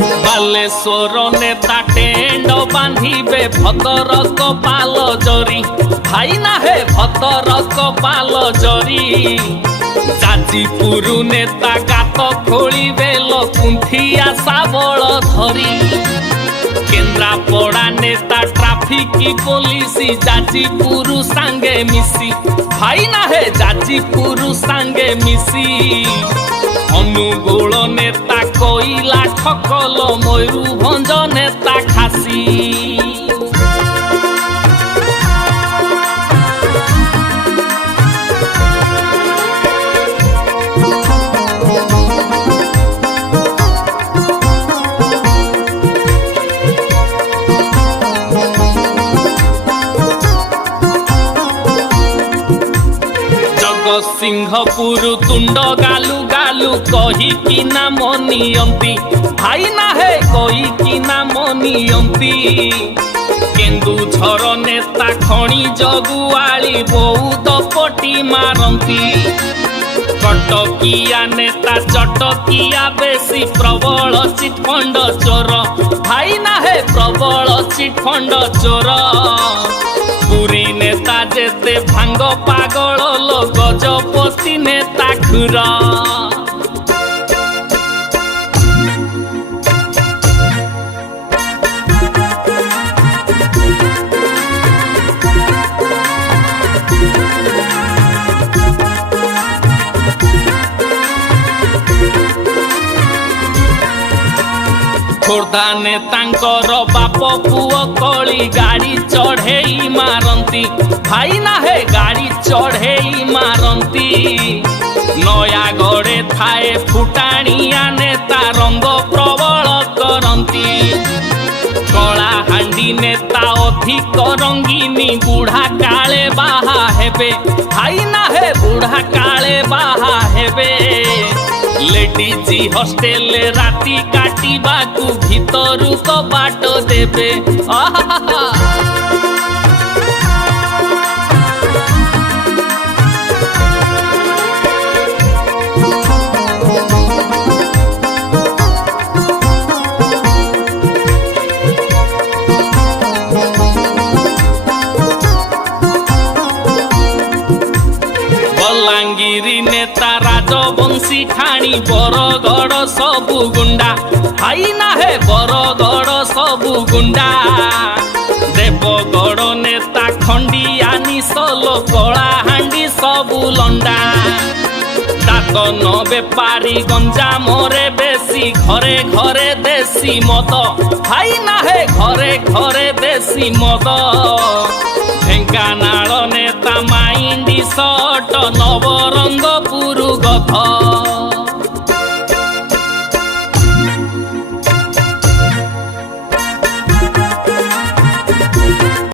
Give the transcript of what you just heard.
बालेश्वर नेता टेंड बांधिबे भद्रक पाल जरी भाई ना हे भद्रक पाल जरी जाजीपुर नेता गात खोलिबे लकुंठिया साबल धरी केन्द्रापड़ा नेता ट्राफिक पुलिस जाजीपुर सांगे मिसी भाई ना हे जाजीपुर सांगे मिसी अनुगुल नेता कोइला ठकल मयूरभंज नेता खासी सिंहपुर तुंड गालु गालु कही कि ना मनियंती भाई ना है कही कि ना मनियंती केन्दुझर नेता खणी जगुआली बहुत पटी मारंती कटकिया नेता चटकिया बेसी प्रबल चिटफंड चोर भाई ना है प्रबल चिटफंड चोर पुरी नेता जेते भांग पागल लो गजपति नेता खुरा खोर्धा नेतांकर बाप पुओ कली गाड़ी चढ़ेई मारंती भाई ना हे गाड़ी चढ़ेई मारंती नयागढ़े थाए फुटाणिया नेता रंग प्रबल करंती कलाहांडी नेता अधिक रंगीनी बुढ़ा काले बाहा हेबे भाई ना हे बुढ़ा काले बाहा हेबे लेडीजी हॉस्टेल राती काटिबाकू भितरु कबाट देबे बलांगीरी नेता राजवंशी ठाणी बरगढ़ सबु गुंडा भाई ना है बरगढ़ सबु गुंडा देवगढ़ नेता खंडिया निशल कलाहांडी सबु लंडा दातन बेपारी गंजाम रे बेसी घरे घरे देसी मद भाई ना है घरे घरे देसी मद ढेंकानाल नेता माइंडी सट नवरंगपुर गध